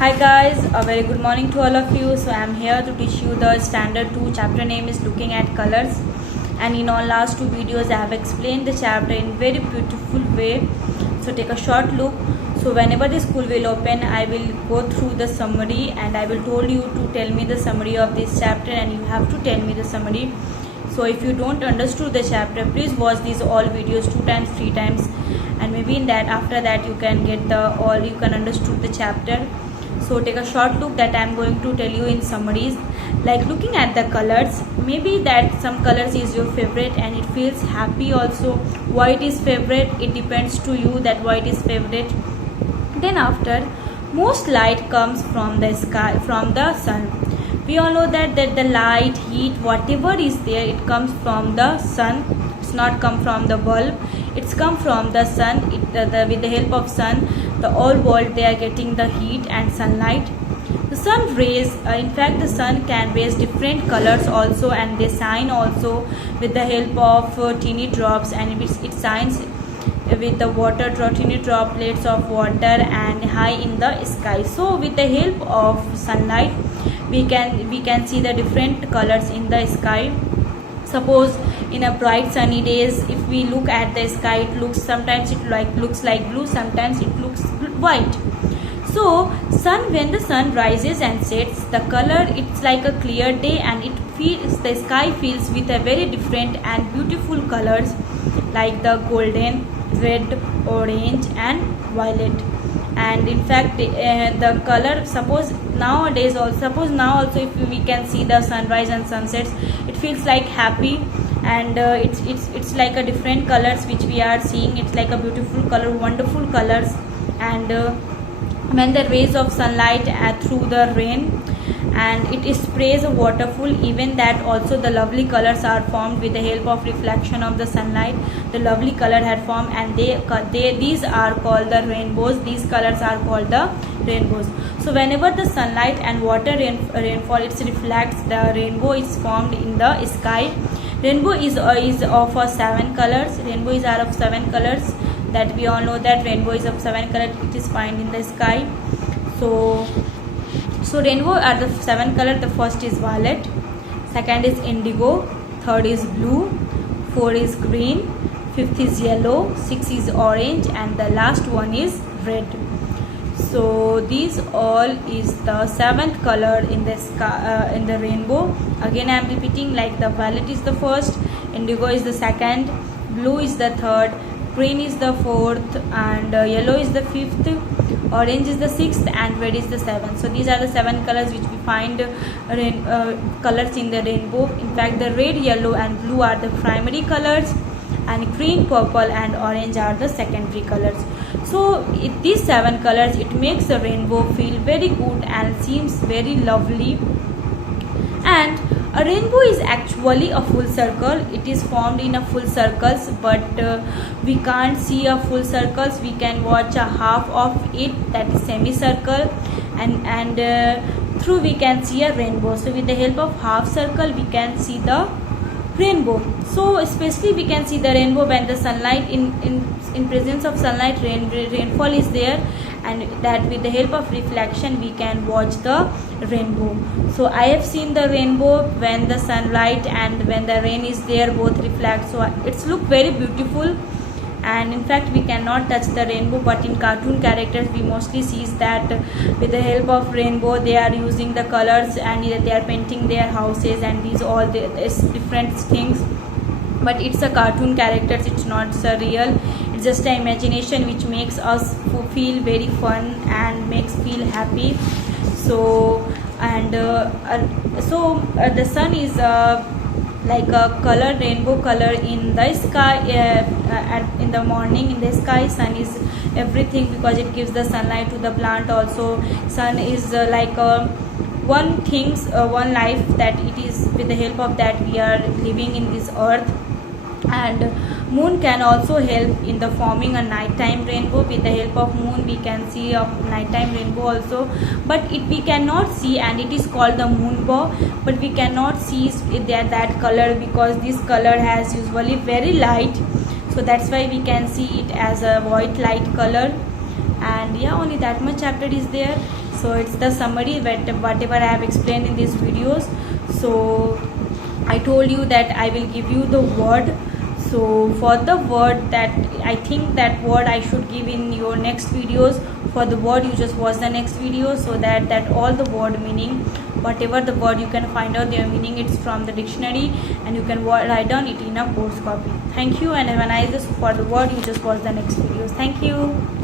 Hi guys, a very good morning to all of you. So I am here to teach you the standard 2 chapter name is looking at colors, and in all last two videos I have explained the chapter in very beautiful way. So take a short look. So whenever the school will open, I will go through the summary and I will told you to tell me the summary of this chapter, and you have to tell me the summary. So if you don't understood the chapter, please watch these all videos 2 times 3 times, and maybe in that after that you can get the all you can understood the chapter. So take a short look that I am going to tell you in summaries, like looking at the colors. Maybe that some colors is your favorite and it feels happy also. Why it is favorite, it depends to you that why it is favorite. Then after, most light comes from the sky, from the sun. We all know that the light, heat, whatever is there, it comes from the sun. It's not come from the bulb, it's come from the sun. With the help of sun, the whole world they are getting the heat and sunlight. The sun rays, in fact the sun can raise different colors also, and they shine also with the help of teeny drops, and it shines with the water, teeny droplets of water and high in the sky. So with the help of sunlight, we can see the different colors in the sky. Suppose in a bright sunny days, if we look at the sky, it looks sometimes looks like blue, sometimes it looks white. So when the sun rises and sets, the color, it's like a clear day, and the sky feels with a very different and beautiful colors like the golden, red, orange and violet. And in fact the color, suppose now also if we can see the sunrise and sunsets, it feels like happy, and it's like a different colors which we are seeing. It's like a beautiful color, wonderful colors. And when the rays of sunlight through the rain, and it sprays a waterfall, even that also the lovely colors are formed with the help of reflection of the sunlight. The lovely color had formed, and these are called the rainbows. These colors are called the rainbows. So whenever the sunlight and water rainfall, it reflects, the rainbow is formed in the sky. Rainbow is of 7 colors. Rainbow is of 7 colors, that we all know that rainbow is of 7 colors. It is found in the sky. So rainbow are the 7 colors. The first is violet, second is indigo, third is blue, 4 is green, 5th is yellow, 6 is orange, and the last one is red. So these all is the 7th color in the sky, in the rainbow. Again I am repeating, like the violet is the first, indigo is the second, blue is the third, green is the fourth, and yellow is the fifth, orange is the sixth, and red is the seventh. So these are the 7 colors which we find colors in the rainbow. In fact the red, yellow and blue are the primary colors, and green, purple and orange are the secondary colors. So these 7 colors, it makes the rainbow feel very good and seems very lovely. And a rainbow is actually a full circle. It is formed in a full circles, but we can't see a full circles. We can watch a half of it, that is semicircle, and through we can see a rainbow. So with the help of half circle, we can see the rainbow. So especially we can see the rainbow when the sunlight in presence of sunlight, rainfall is there, and that with the help of reflection we can watch the rainbow. So I have seen the rainbow when the sunlight and when the rain is there, both reflect, so it's look very beautiful. And in fact we cannot touch the rainbow, but in cartoon characters we mostly sees that with the help of rainbow they are using the colors, and they are painting their houses, and these all different things. But it's a cartoon characters, it's not real. It's just an imagination which makes us feel very fun and makes feel happy. So and the sun is like a color, rainbow color in the sky. In the morning in the sky, sun is everything, because it gives the sunlight to the plant also. Sun is like one life, that it is with the help of that we are living in this earth. And moon can also help in the forming a nighttime rainbow. With the help of moon we can see a nighttime rainbow also, but we cannot see, and it is called the moonbow, but we cannot see that color, because this color has usually very light. So that's why we can see it as a white light color. and yeah, only that much chapter is there. So it's the summary whatever I have explained in these videos. So I told you that I will give you the word. So for the word, that I think that word I should give in your next videos. For the word, you just watch the next video, so that all the word meaning, whatever the word, you can find out their meaning. It's from the dictionary, and you can write down it in a course copy. Thank you, and have a nice day. For the word, you just watch the next videos. Thank you.